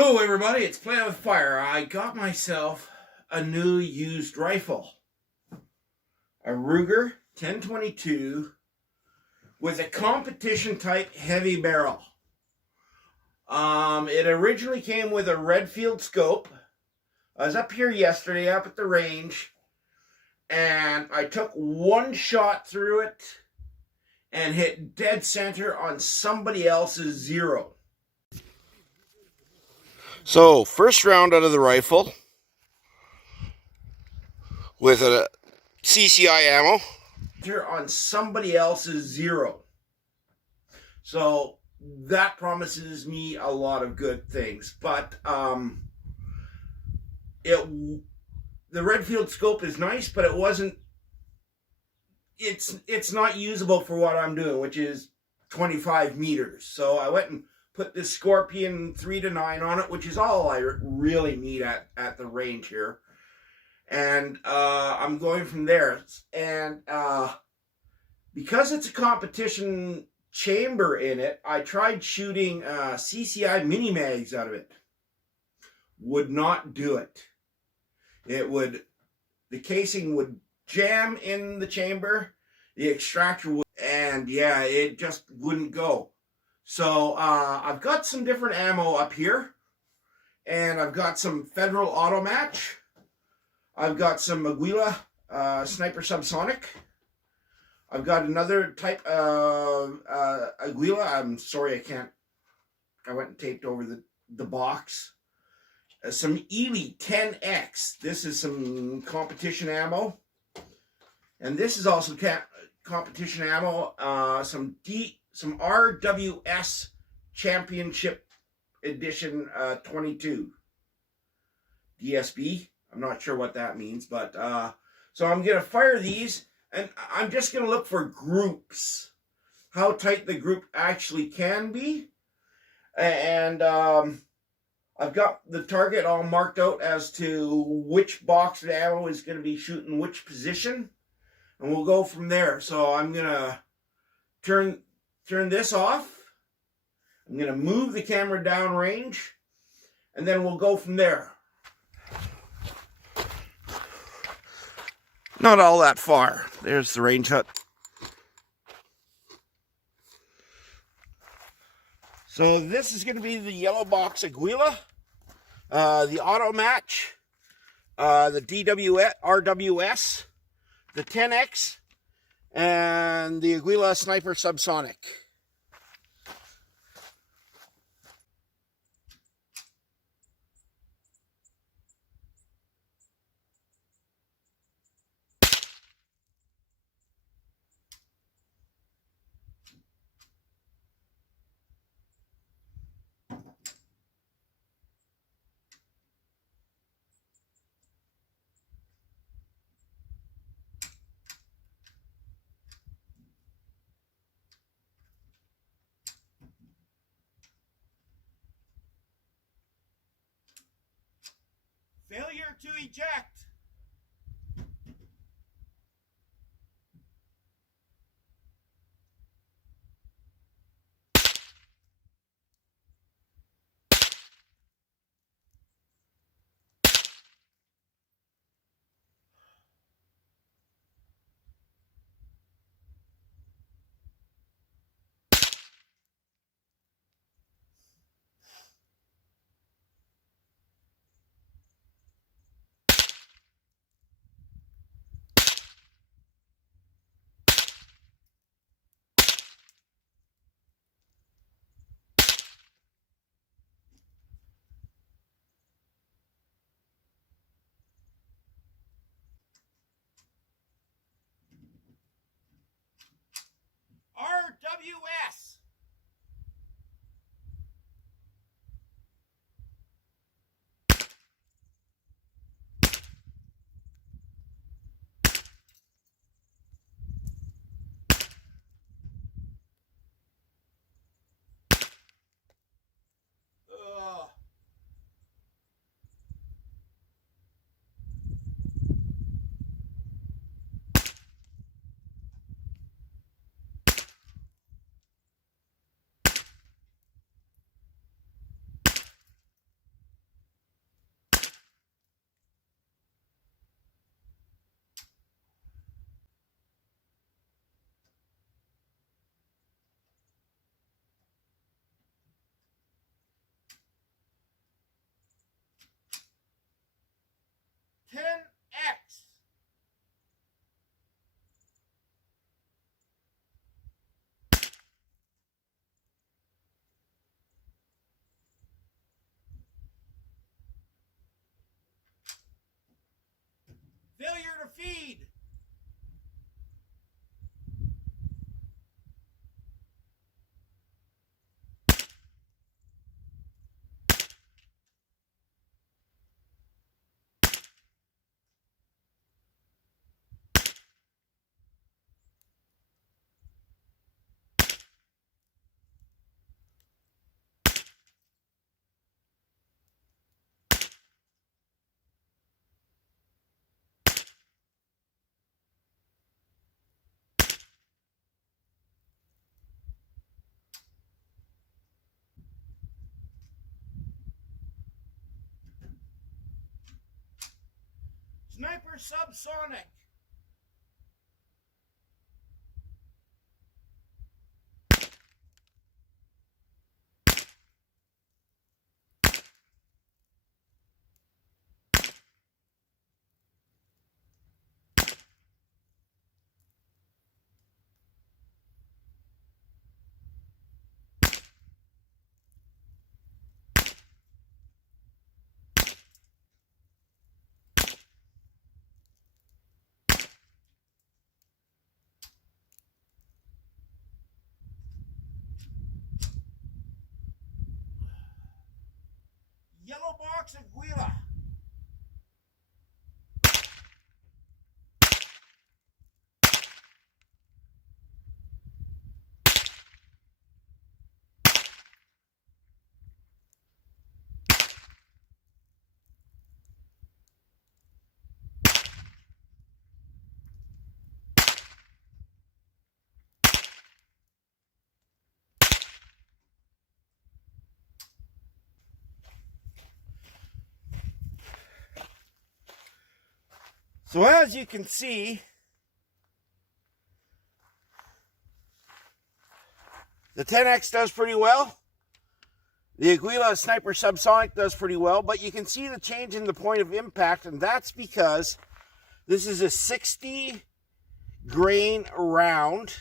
Hello everybody, it's Playing with Fire. I got myself a new used rifle. A Ruger 1022 with a competition type heavy barrel. It originally came with a Redfield scope. I was up here yesterday up at the range and I took one shot through it and hit dead center on somebody else's zero. So, first round out of the rifle with a CCI ammo on somebody else's zero. So that promises me a lot of good things. But the Redfield scope is nice, but it's not usable for what I'm doing, which is 25 meters. So I went and put this Scorpion 3-9 on it, which is all I really need at the range here. And I'm going from there. And because it's a competition chamber in it, I tried shooting CCI mini mags out of it. Would not do it. The casing would jam in the chamber, the extractor would, and yeah, it just wouldn't go. So I've got some different ammo up here, and I've got some Federal Auto Match. I've got some Aguila Sniper Subsonic. I've got another type of Aguila. I'm sorry, I went and taped over the box. Some Ely 10X. This is some competition ammo. And this is also competition ammo. Some RWS Championship Edition 22. DSB. I'm not sure what that means, but so I'm going to fire these, and I'm just going to look for groups, how tight the group actually can be. And I've got the target all marked out as to which box of ammo is going to be shooting which position, and we'll go from there. So I'm going to turn this off. I'm going to move the camera down range, and then we'll go from there. Not all that far. There's the range hut. So this is going to be the yellow box Aguila, the Auto Match, the RWS, the 10X, and the Aguila Sniper Subsonic. Failure to eject. RWS. feed. Sniper subsonic. Yellow box Aguila. So as you can see, the 10X does pretty well. The Aguila Sniper Subsonic does pretty well, but you can see the change in the point of impact, and that's because this is a 60 grain round,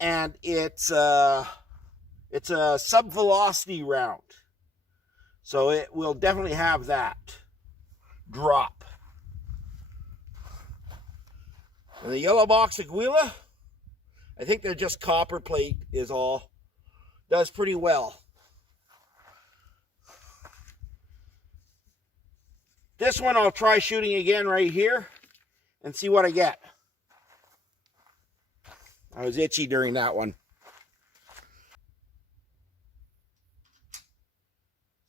and it's a sub-velocity round. So it will definitely have that drop. And the yellow box Aguila, I think they're just copper plate is all. Does pretty well. This one I'll try shooting again right here and see what I get. I was itchy during that one.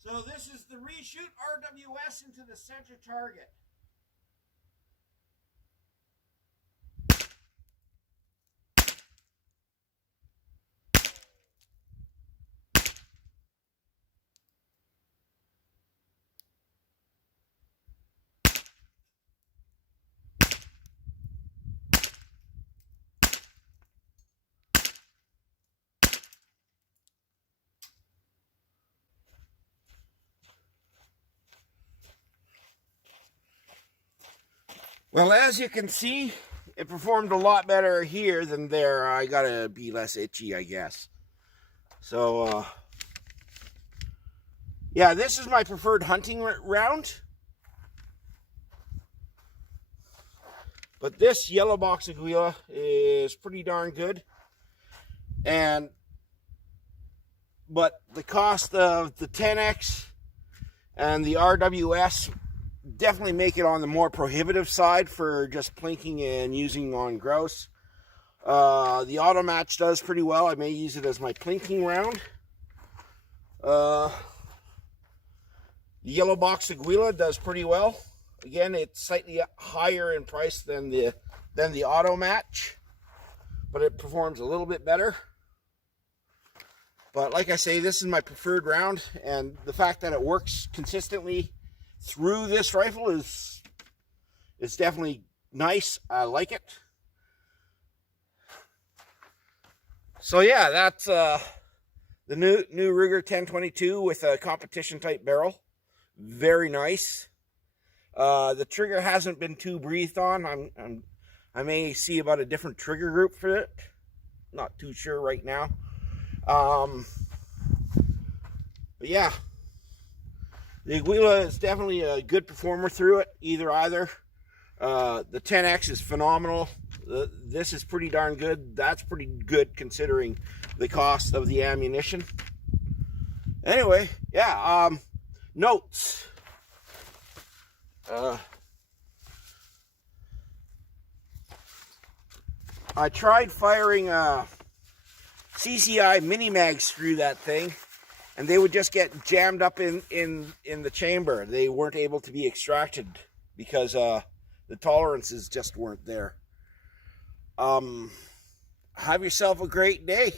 So this is the reshoot RWS into the center target. Well, as you can see, it performed a lot better here than there. I gotta be less itchy, I guess. So, yeah, this is my preferred hunting round. But this yellow box Aguila is pretty darn good. But the cost of the 10X and the RWS definitely make it on the more prohibitive side for just plinking and using on grouse. The auto match does pretty well. I may use it as my plinking round. The yellow box Aguila does pretty well. Again, it's slightly higher in price than the auto match, but it performs a little bit better. But like I say, this is my preferred round, and the fact that it works consistently through this rifle is definitely nice. I like it. So yeah, that's the new Ruger 1022 with a competition type barrel. Very nice. The trigger hasn't been too breathed on. I may see about a different trigger group for it. Not too sure right now. But yeah, the Aguila is definitely a good performer through it, either. The 10X is phenomenal. This is pretty darn good. That's pretty good considering the cost of the ammunition. Anyway, yeah, notes. I tried firing a CCI Mini Mag through that thing, and they would just get jammed up in the chamber. They weren't able to be extracted because the tolerances just weren't there. Have yourself a great day.